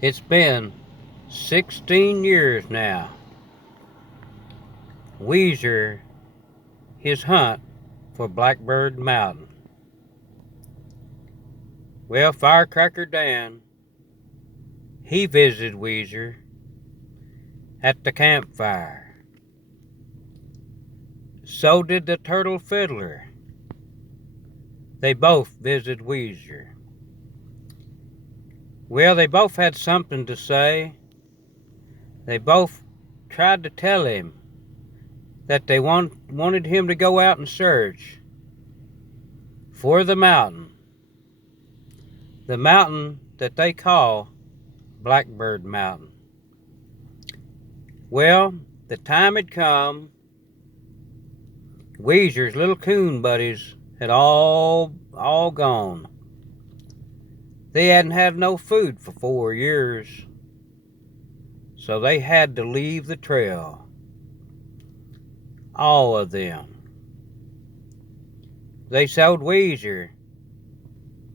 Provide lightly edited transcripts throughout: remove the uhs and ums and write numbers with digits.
It's been 16 years now. Wezzer, his hunt for Blackbird Mountain. Well, Firecracker Dan, he visited Wezzer at the campfire. So did the Turtle Fiddler. They both visited Wezzer. Well, they both had something to say. They both tried to tell him that they wanted him to go out and search for the mountain that they call Blackbird Mountain. Well, the time had come. Wezzer's little coon buddies had all gone. They hadn't had no food for 4 years, so they had to leave the trail. All of them. They told Wezzer,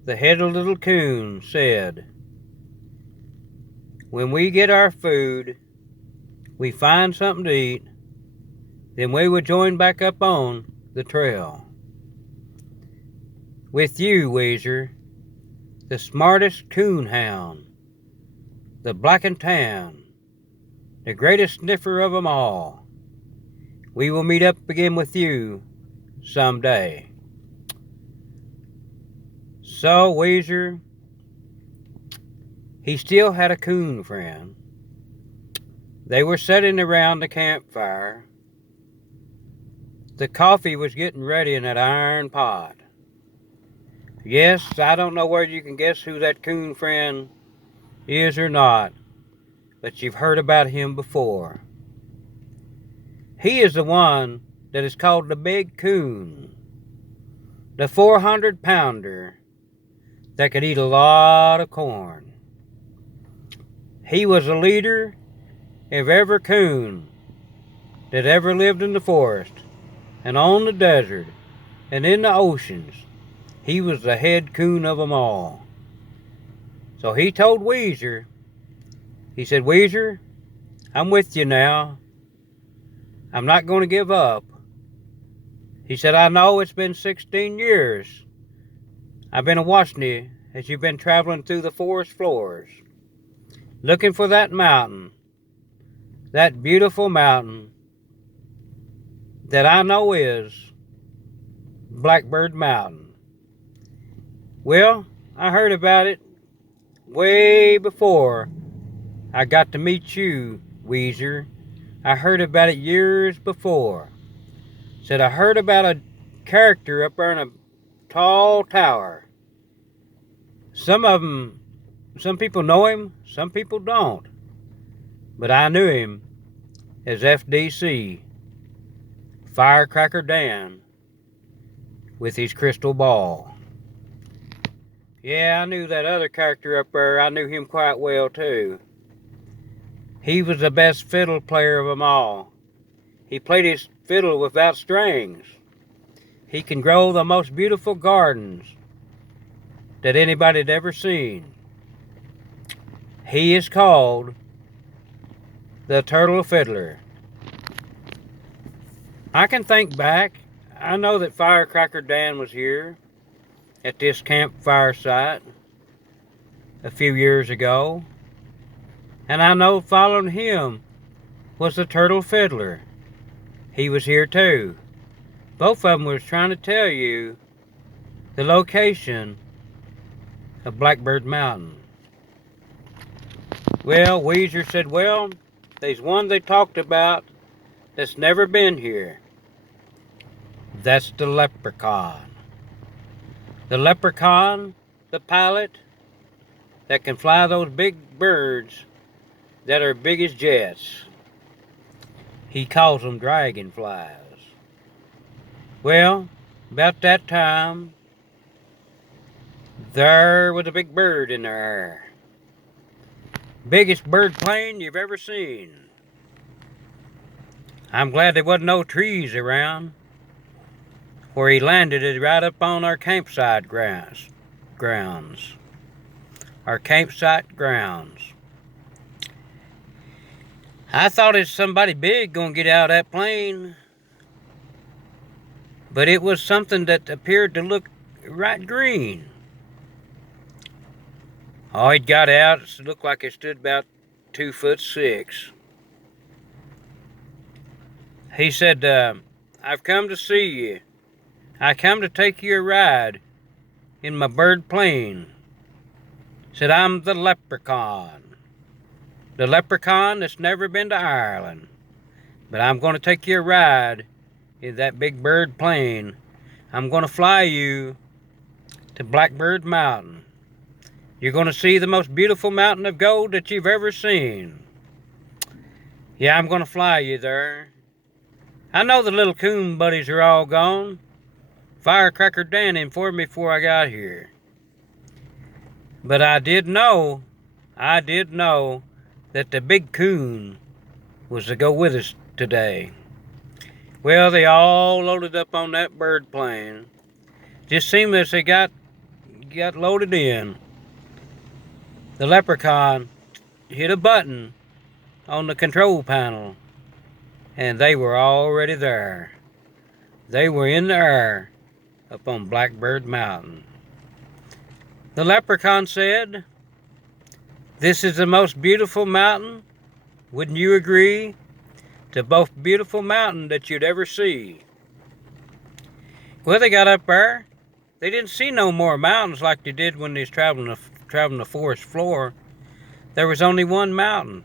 the head of little coon, said, when we get our food, we find something to eat, then we would join back up on the trail. With you, Wezzer, the smartest coon hound, the black and tan, the greatest sniffer of 'em all, we will meet up again with you someday. So Wezzer, he still had a coon friend. They were sitting around the campfire. The coffee was getting ready in that iron pot. Yes, I don't know whether you can guess who that coon friend is or not, but you've heard about him before. He is the one that is called the Big Coon, the 400-pounder that could eat a lot of corn. He was a leader of every coon that ever lived in the forest and on the desert and in the oceans. He was the head coon of 'em all. So he told Wezzer, he said, Wezzer, I'm with you now. I'm not going to give up. He said, I know it's been 16 years. I've been watching you as you've been traveling through the forest floors, looking for that mountain, that beautiful mountain that I know is Blackbird Mountain. Well, I heard about it way before I got to meet you, Wezzer. I heard about it years before. Said I heard about a character up there in a tall tower. Some people know him, some people don't. But I knew him as FDC, Firecracker Dan, with his crystal ball. Yeah, I knew that other character up there. I knew him quite well, too. He was the best fiddle player of them all. He played his fiddle without strings. He can grow the most beautiful gardens that anybody had ever seen. He is called the Turtle Fiddler. I can think back. I know that Firecracker Dan was here at this campfire site a few years ago. And I know following him was the Turtle Fiddler. He was here too. Both of them was trying to tell you the location of Blackbird Mountain. Well, Wezzer said, well, there's one they talked about that's never been here. That's the Leprechaun. The Leprechaun, the pilot that can fly those big birds that are big as jets. He calls them dragonflies. Well, about that time, there was a big bird in the air. Biggest bird plane you've ever seen. I'm glad there wasn't no trees around. Where he landed is right up on our campsite grounds. Our campsite grounds. I thought it's somebody big gonna get out of that plane, but it was something that appeared to look right green. Oh, it got out. It looked like it stood about 2'6". He said, I've come to see you. I come to take you a ride in my bird plane. Said, I'm the Leprechaun. The Leprechaun that's never been to Ireland. But I'm going to take you a ride in that big bird plane. I'm going to fly you to Blackbird Mountain. You're going to see the most beautiful mountain of gold that you've ever seen. Yeah, I'm going to fly you there. I know the little Coon buddies are all gone. Firecracker Dan informed me before I got here. But I did know that the big Coon was to go with us today. Well, they all loaded up on that bird plane. Just seemed as they got loaded in. The Leprechaun hit a button on the control panel, and they were already there. They were in the air up on Blackbird Mountain. The Leprechaun said, this is the most beautiful mountain, wouldn't you agree? The most beautiful mountain that you'd ever see. Well, they got up there. They didn't see no more mountains like they did when they was traveling the forest floor. There was only one mountain,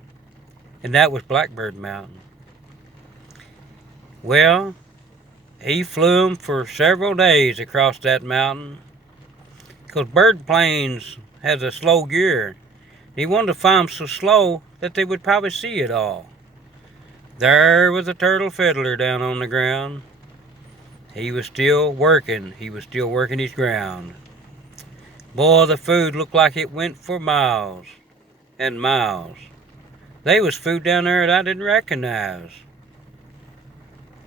and that was Blackbird Mountain. Well, he flew them for several days across that mountain, because bird planes has a slow gear. He wanted to fly them so slow that they would probably see it all. There was a turtle fiddler down on the ground. He was still working. He was still working his ground. Boy, the food looked like it went for miles and miles. There was food down there that I didn't recognize.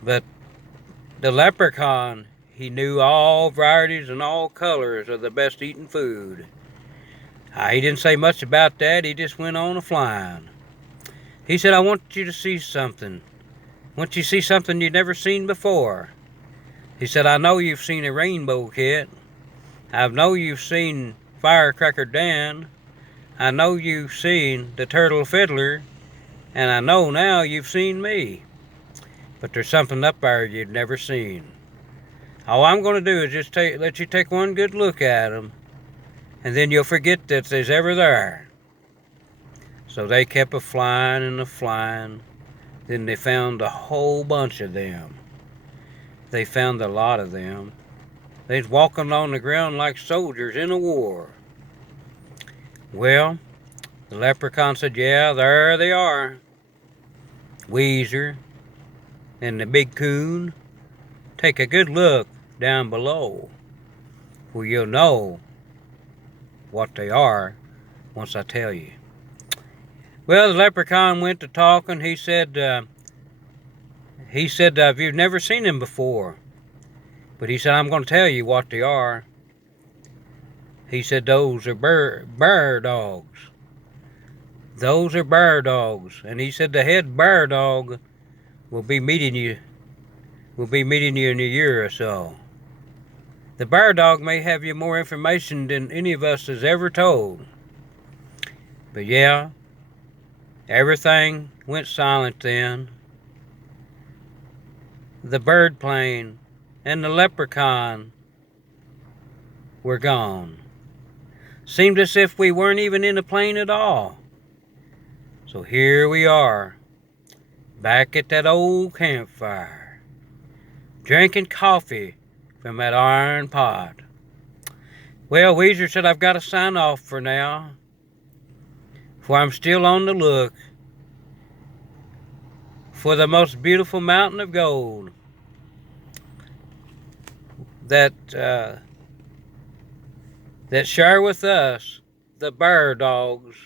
But the Leprechaun, he knew all varieties and all colors of the best eating food. He didn't say much about that. He just went on a-flying. He said, I want you to see something. I want you to see something you've never seen before. He said, I know you've seen a rainbow kit. I know you've seen Firecracker Dan. I know you've seen the turtle fiddler. And I know now you've seen me. But there's something up there you've never seen. All I'm going to do is just let you take one good look at them, and then you'll forget that they's ever there. So they kept a-flying and a-flying. Then they found a whole bunch of them. They found a lot of them. They's walking on the ground like soldiers in a war. Well, the Leprechaun said, yeah, there they are. Wezzer and the big Coon, take a good look down below, where you'll know what they are once I tell you. Well, the Leprechaun went to talking. He said, you've never seen them before. But he said, I'm going to tell you what they are. He said, those are bear dogs. Those are bear dogs. And he said, the head bear dog will be meeting you in a year or so. The bear dog may have you more information than any of us has ever told. But yeah, everything went silent then. The bird plane and the Leprechaun were gone. Seemed as if we weren't even in the plane at all. So here we are, back at that old campfire, drinking coffee from that iron pot. Well, Wezzer said I've got to sign off for now, for I'm still on the look for the most beautiful mountain of gold that share with us, the bear dogs,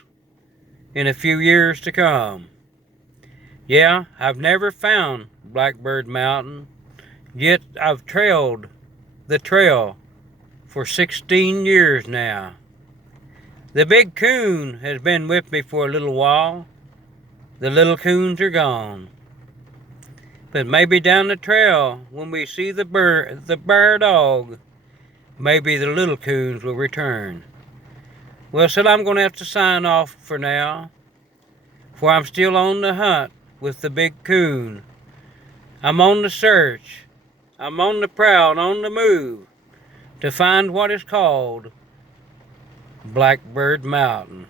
in a few years to come. Yeah, I've never found Blackbird Mountain, yet I've trailed the trail for 16 years now. The big Coon has been with me for a little while. The little coons are gone. But maybe down the trail, when we see the bear dog, maybe the little coons will return. Well, so I'm going to have to sign off for now, for I'm still on the hunt with the big coon. I'm on the search. I'm on the prowl, on the move, to find what is called Blackbird Mountain.